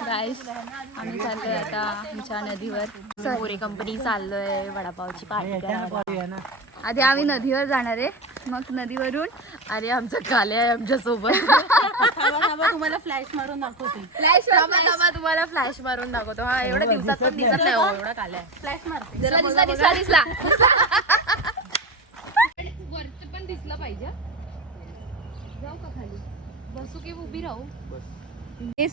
गाईस आम्ही चाललोय आता आमच्या नदीवर. मोरे कंपनी चाललोय वडापावची पार्टी करायला आधी आम्ही नदीवर जाणार आहे. मग नदीवरून अरे आमचं काले आहे आमच्यासोबत. तुम्हाला फ्लॅश मारून दाखवते. फ्लॅश तुम्हाला फ्लॅश मारून दाखवतो. हा एवढ्या दिवसात पण दिसत नाही हो, एवढा काले आहे. फ्लॅश मारते दिसला दिसला दिसला. दिसला वरच पण दिसला पाहिजे. जाऊ का खाली? बसू की उभी राहू? हे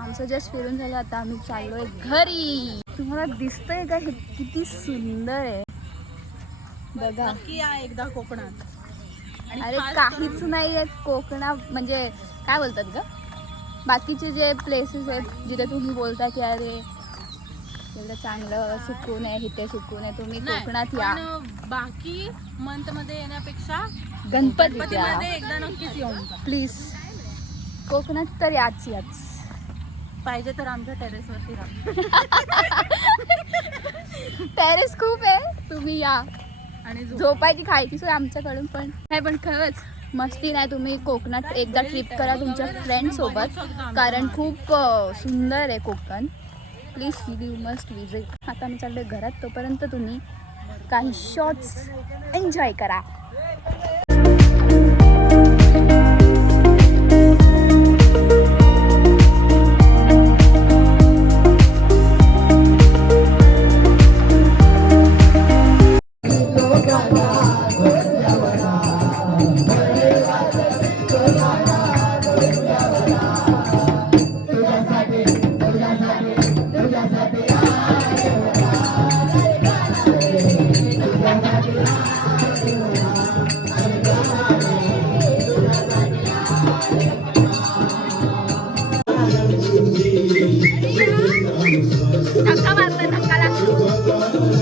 आमचं जस्ट फिरून झालं आता आम्ही चाललोय घरी. तुम्हाला दिसतंय का? हे किती सुंदर आहे. बघा. या एकदा कोकणात. अरे काहीच नाही आहे कोकणात. म्हणजे काय बोलतात ग? बाकीचे जे प्लेसेस आहेत जिथे तुम्ही बोलता की अरे एवढं चांगलं सुकून आहे इथे सुकून आहे. तुम्ही कोकणात या. पण बाकी मंथमध्ये येण्यापेक्षा गणपती गणपतीमध्ये एकदा नक्कीच येऊन जा. प्लीज. कोकणात तर याच याच. पाहिजे तर आमच्या टेरेस वरती राहा. टेरेस खूप आहे. तुम्ही या. आणि झोप. झोपायची खायची सोय आमच्याकडून पण. नाही पण खरंच मस्ती नाही तुम्ही कोकणात एकदा ट्रिप करा तुमच्या फ्रेंड सोबत. कारण खूप अ, सुंदर आहे Konkan. Please you must visit आता मी चाललो घरात तोपर्यंत तुम्ही काही शॉर्ट्स एन्जॉय करा. लागतो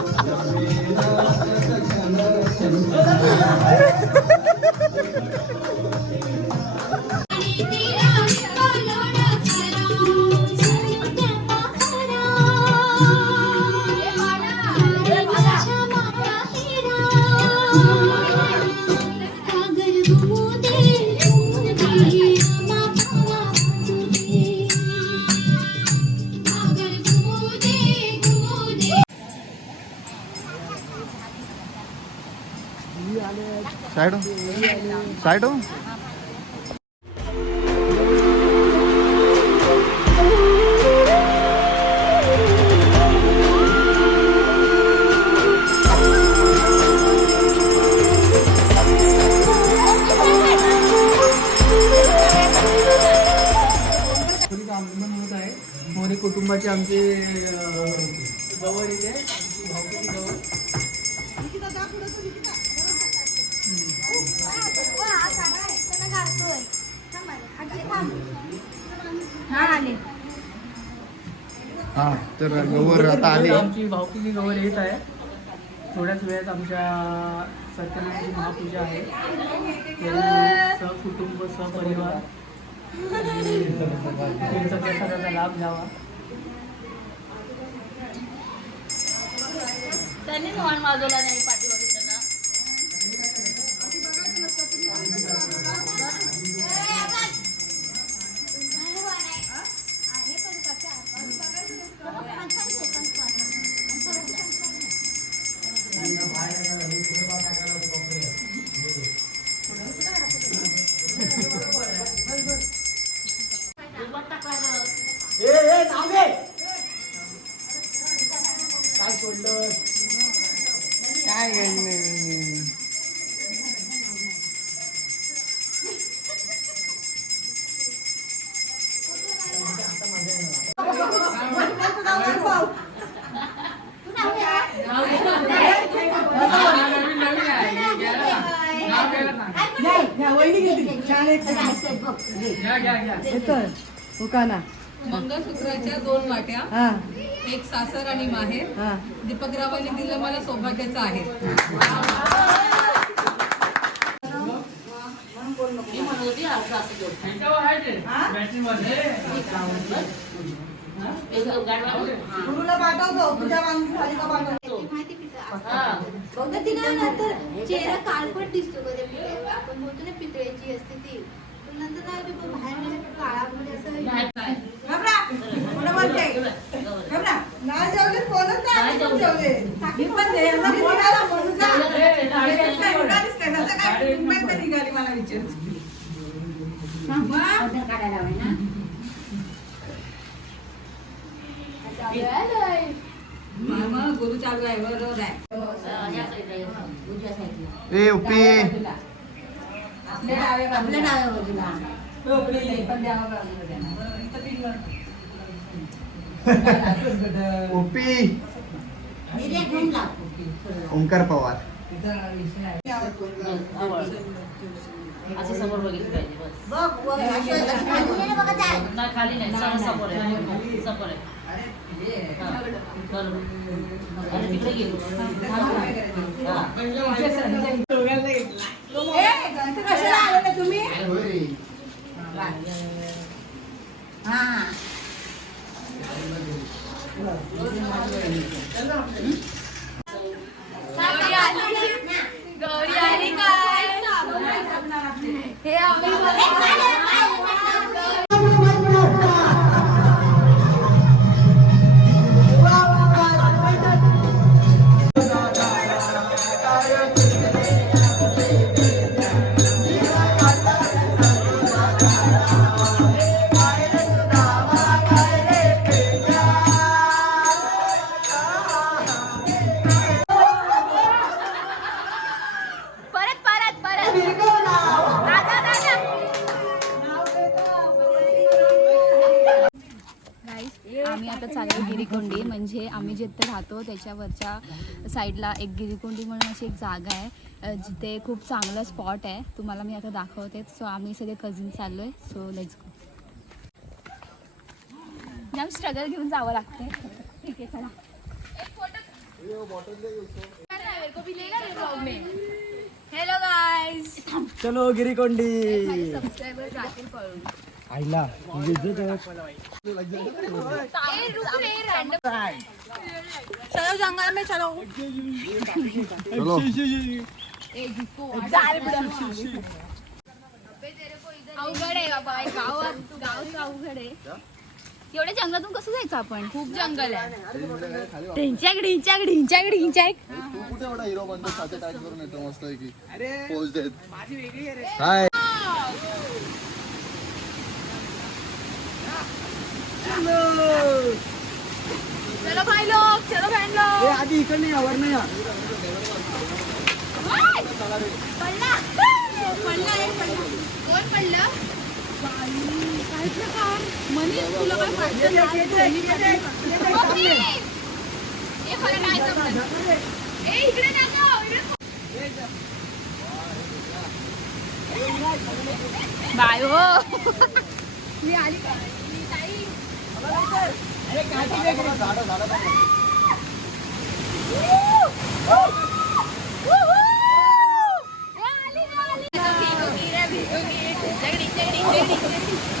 साइड साइड हा तर गवर आता आले. आमची भावकीची जवळ येत आहे. थोड्याच वेळात आमच्या सत्यनारायणची महापूजा आहे. सहकुटुंब सहपरिवार. प्रसादाचा लाभ घ्यावा. त्यांनी हॉर्न वाजवला नाही. उकाना. मंगळसूत्राच्या दोन वाट्या हा. एक सासर आणि माहेर. दीपकरावांनी दिलं मला सौभाग्याचं आहे. गुरुला पाठवतो तुझ्या पाठवतो बहुधा तिला नंतर चेहरा काळपट दिसतो कधी पितळे आपण बोलतो ना पितळेची असते ती. पण नंतर काय होते, बाहेर काळामध्ये असं नाही मी पण म्हणून काय तर निघाली मला विचार मामा गुरु चालू आहे बरोबर आहे. ए उपी. उपी. ओंकार पवार. असं समोर बघितलं पाहिजे बस. खाली नाही समोर आहे. समोर आहे. तुम्ही? त्याच्यावरच्या साईडला एक गिरीकोंडी म्हणून अशी एक जागा आहे जिथे खूप चांगला स्पॉट आहे. तुम्हाला मी आता दाखवते. सो आम्ही सगळे कझिन चाललो आहे सो लेट्स गो जाम स्ट्रगल घेऊन जावं लागते ठीक आहे चला. हेलो गाइस चलो गिरीकोंडी. सबस्क्राइबर जातील पळून आईला चलो जंगल में चलो। चलो। ए जिसको अवघड आहे बाबा हे गाव गावचं अवघड आहे. एवढ्या जंगलातून कसं जायचं आपण? खूप जंगल आहे. ढिंच्याक ढिंच्याक ढिंच्याक ढिंच्याक तू कुठे एवढा हिरो बनतो? साथे टाईट करून येतो मस्त की पोच देत हाय. चलो भाई लोग चलो बहन लोग आधी इकडे या वर नाही या ओय! पडला पडला आहे, पडला. कोण पडलं बाई, काय प्रकार? मनीष, तुला काय वाटतं? मम्मी! ए, खरं नाही जमलं. ए, इकडे नको, इकडे. बाय हो मी आली का मी ताई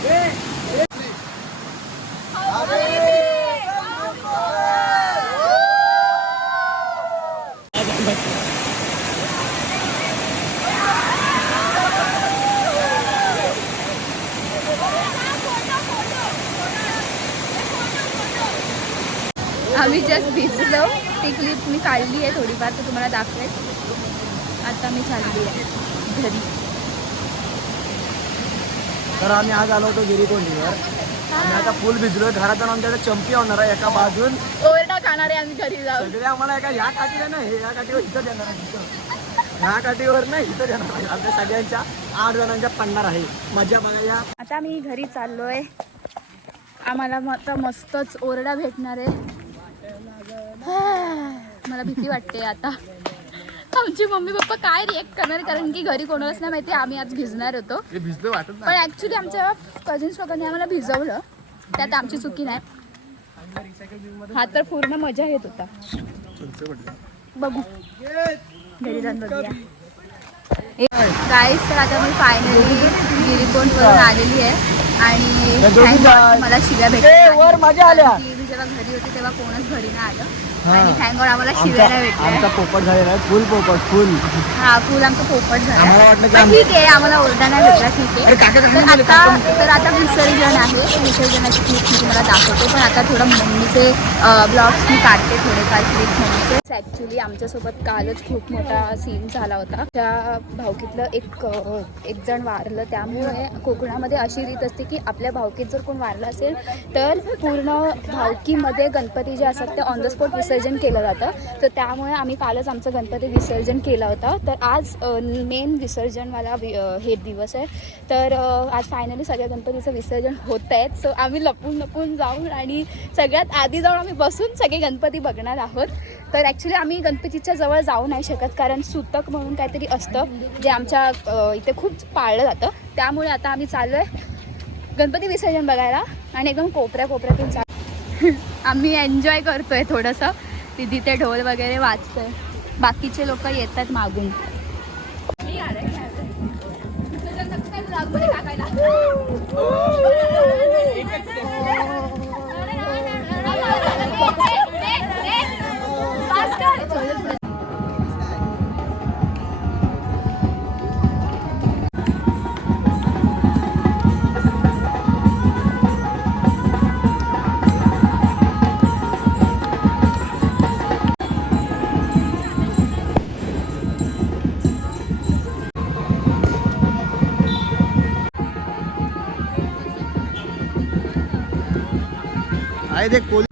Yeah. आम्ही जस्ट भिजलो. ती क्लिप मी काढली आहे थोडीफार तर तुम्हाला दाखवेल आता मी चालली आहे घरी. तर आम्ही आज आलो होतो गिरीकोंडीवर. आम्ही आता फुल भिजलोय घरात जाऊन आमच्याकडे चंपी होणार आहे एका बाजून. ओरडा खाणार आहे आम्ही घरी जाऊन. सगळे आम्हाला एका ह्या काठीला नाही ह्या काठीवर इथं देणार आहे. ह्या काठीवर नाही इथं देणार आहे. आमच्या सगळ्यांच्या आठ जणांच्या पडणार आहे. मजा बघायला आता मी घरी चाललोय. आम्हाला म- मस्तच ओरडा भेटणार आहे. मला भीती वाटते आता. आमची मम्मी पप्पा काय रिएक्ट करणार? कारण की घरी कोणालाच नाही माहिती आम्ही आज भिजणार होतो. हे भिजलं वाटत पण ऍक्च्युली आमच्या कझिन्स लोकांनी आम्हाला भिजवलं. त्यात आमची चुकी नाही. हा तर पूर्ण मजा येत होता. बघू. घरी जाऊन बघूया. गाईस तर आता मी फायनली गिरीकोंडवरून आलेली आहे. आणि मला शिव्या भेटल्या जेव्हा घरी होती तेव्हा कोणच घरी नाही आलं. आणि थँक आम्हाला शिव्या नाही भेटल्या. पोपट झालेला आहे. फुल पोपट फुल. हा फुल आमचं पोपट झालं. आम्हाला वाटलं की पण ठीक आहे आम्हाला ओरडा नाही भेटला ठीक अरे आहे काका तर आता तर आता विसर्जन आहे विसर्जनाची क्लिप मी तुम्हाला दाखवते. पण आता थोडं मम्मीचे ब्लॉग्स मी काढते थोडेफार क्लिप मम्मीचे. ॲक्च्युली आमच्यासोबत कालच खूप मोठा सीन झाला होता. त्या भावकीतलं एक अ, एक जण वारलं. त्यामुळे कोकणामध्ये अशी रीत असते की आपल्या भावकीत जर कोण वारलं असेल तर पूर्ण भावकीमध्ये गणपती जे असतात ते ऑन द स्पॉट विसर्जन विसर्जन केलं जातं. तर त्यामुळे आम्ही कालच आमचं गणपती विसर्जन केला होता. तर आज मेन विसर्जनवाला वि- हे दिवस आहे. तर आज फायनली सगळ्या गणपतीचं विसर्जन होत आहेत सो आम्ही लपून लपून जाऊन आणि सगळ्यात आधी जाऊन आम्ही बसून सगळे गणपती बघणार आहोत. तर ॲक्च्युली आम्ही गणपतीच्या जवळ जाऊ नाही शकत कारण सुतक म्हणून काहीतरी असतं जे आमच्या इथे खूप पाळलं जातं. त्यामुळे आता आम्ही चाललो आहे गणपती विसर्जन बघायला आणि एकदम कोपऱ्या कोपऱ्यातून चाल आम्ही एन्जॉय करतोय थोडंसं. तिथे ढोल वगैरे वाचतोय बाकीचे लोक येतात मागून. आहे ते कोल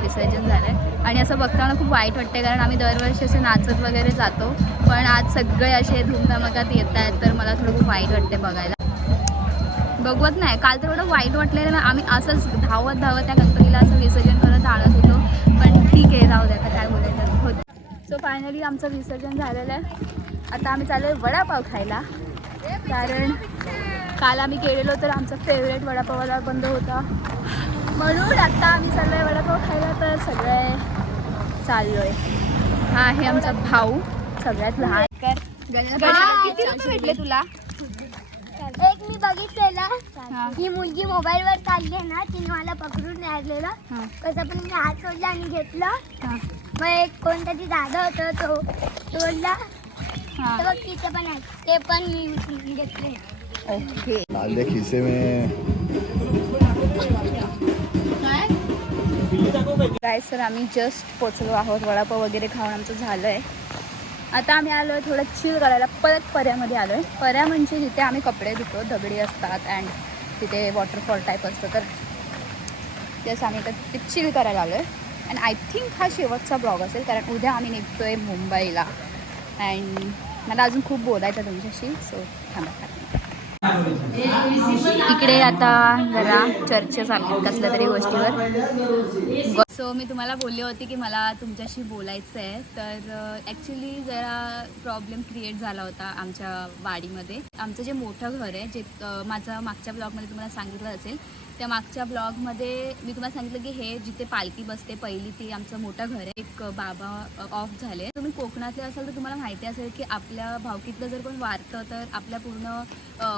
विसर्जन झालं आहे आणि असं बघताना खूप वाईट वाटते कारण आम्ही दरवर्षी असे नाचत वगैरे जातो. पण आज सगळे असे धूमधमाकात येत आहेत तर मला थोडं खूप वाईट वाटते बघायला. बघवत नाही. काल तर एवढं वाईट वाटलेलं ना आम्ही असंच धावत धावत त्या गणपतीला असं विसर्जन करत आणत होतो. पण ठीक आहे राहू द्या आता काय बोलायचं. होत. सो फायनली आमचं विसर्जन झालेलं आहे. आता आम्ही चालू आहे वडापाव खायला. कारण काल आम्ही गेलेलो तर आमचा फेवरेट वडापाववाला बंद होता. म्हणून आता आम्ही आहे वडापाव खायला तर सगळे चाललो आहे हा आहे आमचा भाऊ. सगळ्यात लहान. किती रुपये भेटले तुला? एक मी बघितलेला. हा. मुलगी मोबाईल वर चालली आहे ना तिने मला पकडून हा. कसं पण मी हात सोडला आणि घेतलं. मग एक कोणतरी दादा होता तो तोडला. हा. तिथे पण आहे. ते पण मी घेतले. ओके. खिसे में काय सर आम्ही जस्ट पोचलो आहोत. वडापाव वगैरे खाऊन आमचं झालं आहे आता आम्ही आलो आहे थोडं चिल करायला. परत पर्यामध्ये आलो आहे पर्या म्हणजे जिथे आम्ही कपडे धुतो दगडी असतात अँड तिथे वॉटरफॉल टाईप असतं. तर जसं आम्ही आता तिथे चिल करायला आलो आहे अँड आय थिंक हा शेवटचा ब्लॉग असेल कारण उद्या आम्ही निघतो आहे मुंबईला. अँड मला अजून खूप बोलायचं तुमच्याशी सो थांबा. इकडे आता जरा चर्चा चालली आहेत कसल्या तरी गोष्टीवर. सो मी तुम्हाला बोलली होती की मला तुमच्याशी बोलायचं आहे तर ॲक्च्युली जरा प्रॉब्लेम क्रिएट झाला होता आमच्या वाडीमध्ये. आमचं जे मोठं घर आहे जे माझं मागच्या ब्लॉगमध्ये तुम्हाला सांगितलं असेल त्या मागच्या ब्लॉगमध्ये मी तुम्हाला सांगितलं की हे जिथे पालखी बसते पहिली ती आमचं मोठं घर आहे. एक बाबा ऑफ झाले. तुम्ही कोकणातले असाल तर तुम्हाला माहिती असेल की आपल्या भावकीतलं जर कोण वारतं तर आपल्या पूर्ण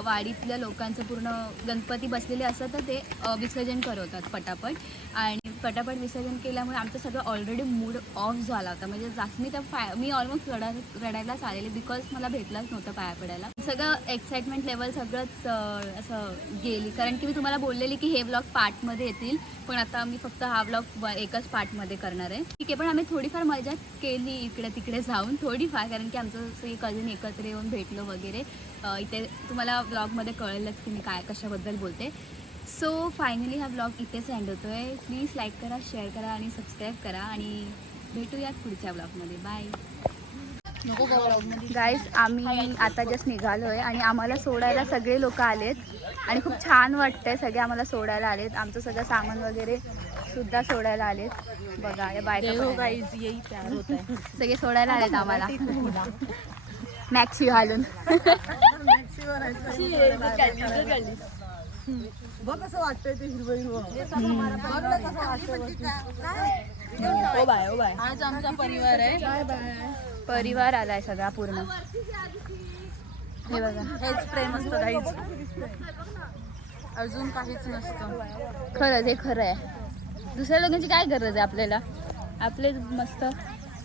वाडीतल्या लोकांचं पूर्ण गणपती बसलेले असतात तर ते विसर्जन करवतात पटापट. आणि पटापट विसर्जन केल्यामुळे आमचं सगळं ऑलरेडी मूड ऑफ झाला होता. म्हणजे जास्त मी त्या पाय मी ऑलमोस्ट रडा रडायलाच आलेले बिकॉज मला भेटलाच नव्हतं पाया पडायला. सगळं एक्साइटमेंट लेवल सगळंच असं गेली. कारण की मी तुम्हाला बोललेली की हे ब्लॉग पार्टमध्ये येतील. पण आता मी फक्त हा ब्लॉग एकाच पार्टमध्ये करणार आहे. ठीक आहे पण आम्ही थोडीफार मजा केली इकडे तिकडे जाऊन. थोडीफार कारण की आमचं सगळे कजन एकत्र येऊन भेटलो वगैरे. इथे तुम्हाला ब्लॉगमध्ये कळेलच की मी काय कशाबद्दल बोलते. सो फायनली हा ब्लॉग इथेच एंड होतो आहे प्लीज लाईक करा शेअर करा आणि सबस्क्राईब करा. आणि भेटूयात पुढच्या ब्लॉगमध्ये बाय गाईज आम्ही आता जस्ट निघालो आहे आणि आम्हाला सोडायला सगळे लोक आलेत. आणि खूप छान वाटतंय सगळे आम्हाला सोडायला आलेत. आमचं सगळं सामान वगैरे सुद्धा सोडायला आलेत. बघा या बायका सगळे सोडायला आलेत आम्हाला. मॅक्सी घालून. बघ कसं वाटतंय ते हिरवं हिरवं बघ ना कसं वाटतंय आज आमचा परिवार आहे. परिवार आलाय सगळा पूर्ण. हे बघा. हेच प्रेम असतं काहीच. अजून काहीच नसतं. खरंच हे खरं आहे. दुसऱ्या लोकांची काय गरज आहे आपल्याला? आपले मस्त.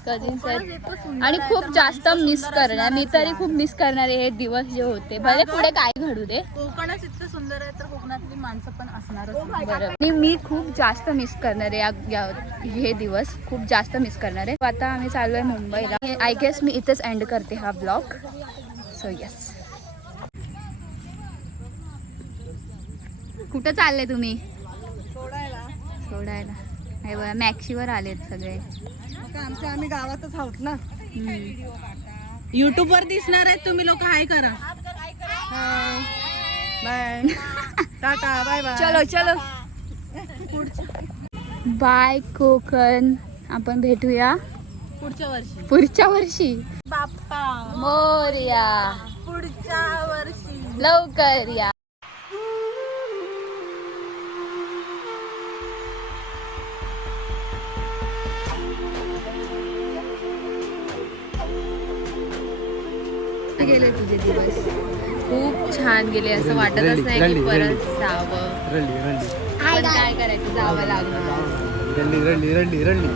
कझिन्स आहेत. आणि खूप जास्त मिस करणार. मी तरी खूप मिस करणार हे दिवस जे होते. भले पुढे काय घडू दे. कोकणच इतकं सुंदर आहे तर कोकणातली माणसं पण असणारच बरं आणि मी खूप जास्त मिस करणार आहे या- हे दिवस. खूप जास्त मिस करणार आहे. आता आम्ही चालू आहे मुंबईला आय गेस मी इथेच एंड करते हा ब्लॉग सो येस कुठं चालले तुम्ही? सोडायला. सोडायला. हे बघा मॅक्सीवर आलेत सगळे. आमच्या आम्ही गावातच आहोत ना. युट्यूब वर दिसणार आहेत तुम्ही लोक हाय करा. बाय. Tata bye bye. चलो चलो. बाय कोकण. आपण भेटूया. पुढच्या वर्षी. पुढच्या वर्षी. बाप्पा. मोर्या. पुढच्या वर्षी. लवकर या. गेले तुझे दिवस? खूप छान गेले. असं वाटतच नाही की परत जावं. पण काय करायचं? जावं लागणार. रडली रडली रडली रडली